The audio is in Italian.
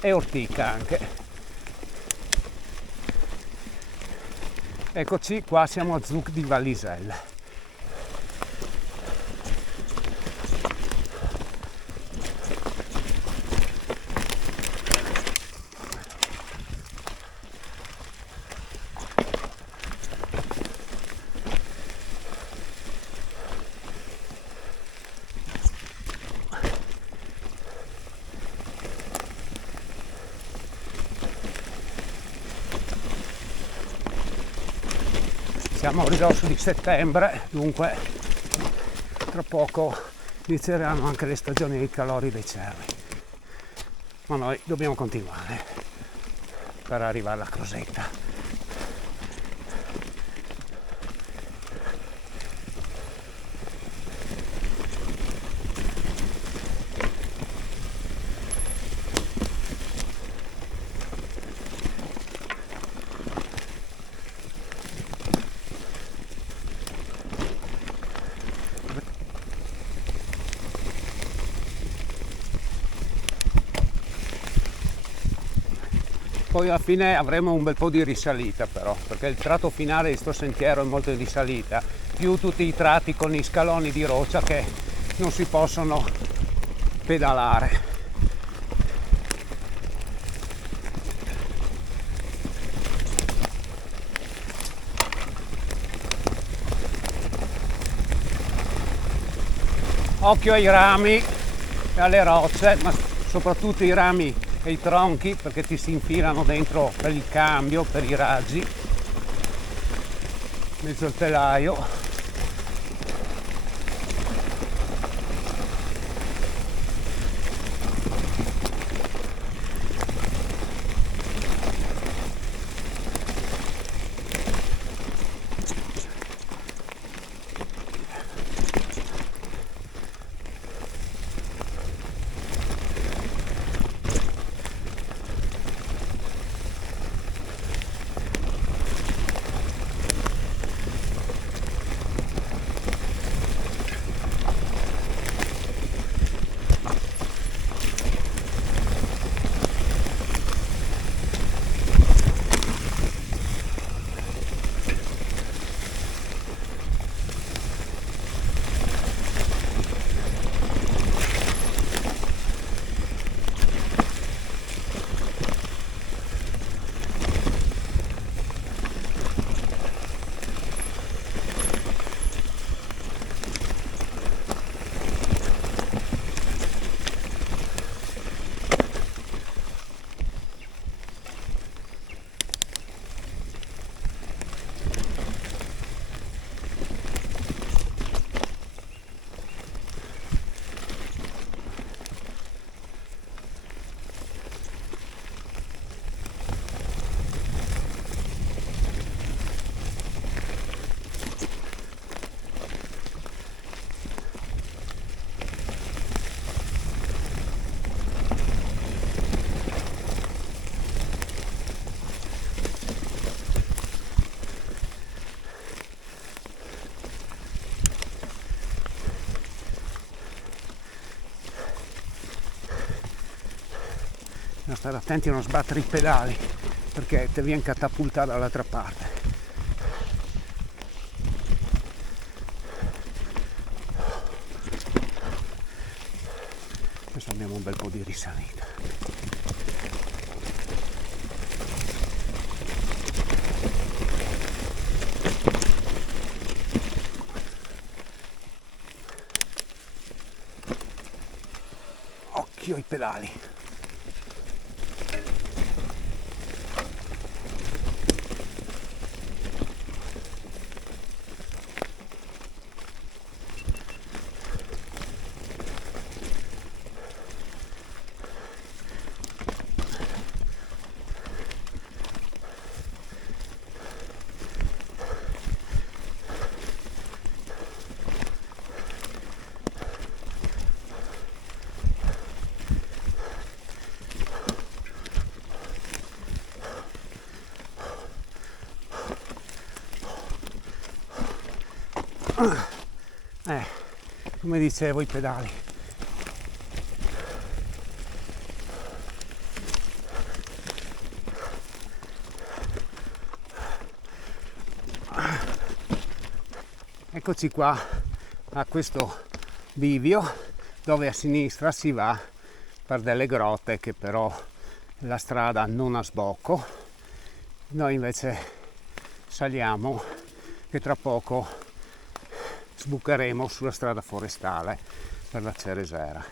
e ortica anche. Eccoci qua, siamo a Zuc di Vallisella. Siamo a ridosso di settembre, dunque tra poco inizieranno anche le stagioni dei calori dei cerri, ma noi dobbiamo continuare per arrivare alla Crosetta. Poi alla fine avremo un bel po' di risalita però, perché il tratto finale di sto sentiero è molto in risalita, più tutti i tratti con i scaloni di roccia che non si possono pedalare. Occhio ai rami e alle rocce, ma soprattutto i rami e i tronchi, perché ti si infilano dentro per il cambio, per i raggi, mezzo al telaio. Bisogna stare attenti a non sbattere i pedali perché ti viene catapultato dall'altra parte. Adesso abbiamo un bel po' di risalita. Occhio ai pedali. Come dicevo, i pedali. Eccoci qua a questo bivio dove a sinistra si va per delle grotte che però la strada non ha sbocco. Noi invece saliamo che tra poco sbucheremo sulla strada forestale per la Ceresera.